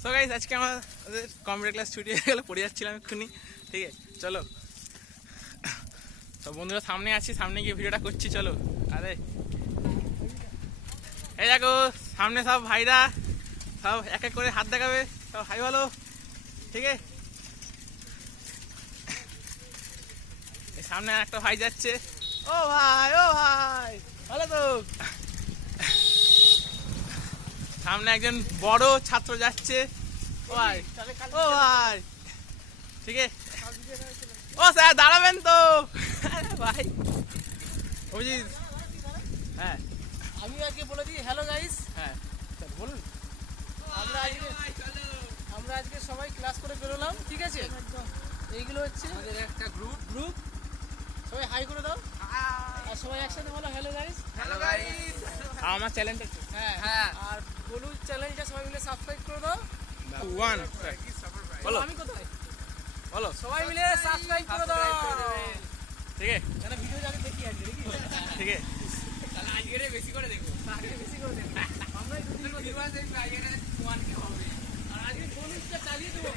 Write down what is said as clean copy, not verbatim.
So guys আজকে আমাদের computer class ছুটি হয়ে গেল, পড়ে যাচ্ছিলাম এক্ষুনি। ঠিক আছে, চলো। তো বন্ধুরা সামনে আছি, সামনে গিয়ে ভিডিওটা করছি, চলো। আরে এই দেখো সামনে সব ভাইরা সব এক এক করে হাত দেখাবে, সব হাই ভালো। ঠিক আছে, সামনে একটা ভাই যাচ্ছে। ও ভাই, ও ভাই, ভালো তো। সামনে একজন বড় ছাত্র যাচ্ছে। ও ভাই, ও ভাই, ঠিক আছে। ও স্যার দাঁড়াবেন তো ভাই, অভিজিৎ। হ্যাঁ, আমি আজকে বলে দিই হ্যালো গাইস। হ্যাঁ স্যার বলুন। আমরা আজকে সবাই ক্লাস করে বেরোলাম, ঠিক আছে। এইগুলো হচ্ছে আমাদের একটা গ্রুপ। সবাই হাই করে দাও, আর সবাই একসাথে বলো হ্যালো গাইস। হ্যালো গাইস, আমার চ্যানেলটা। হ্যাঁ, আর গোলু চ্যানেলটা সবাই মিলে সাবস্ক্রাইব করে দাও। ওয়ান বলো, আমি কোথায়? বলো। সবাই মিলে সাবস্ক্রাইব করে দাও। ঠিক আছে, কেন ভিডিও যাকে দেখি আজকে দেখি। ঠিক আছে। তাহলে আজকে বেশি করে দেখো, আজকে বেশি করে দেখো। আমরা দুদিন আজকে 1K হবে, আর আজকে বোনাসটা চালিয়ে দেবো।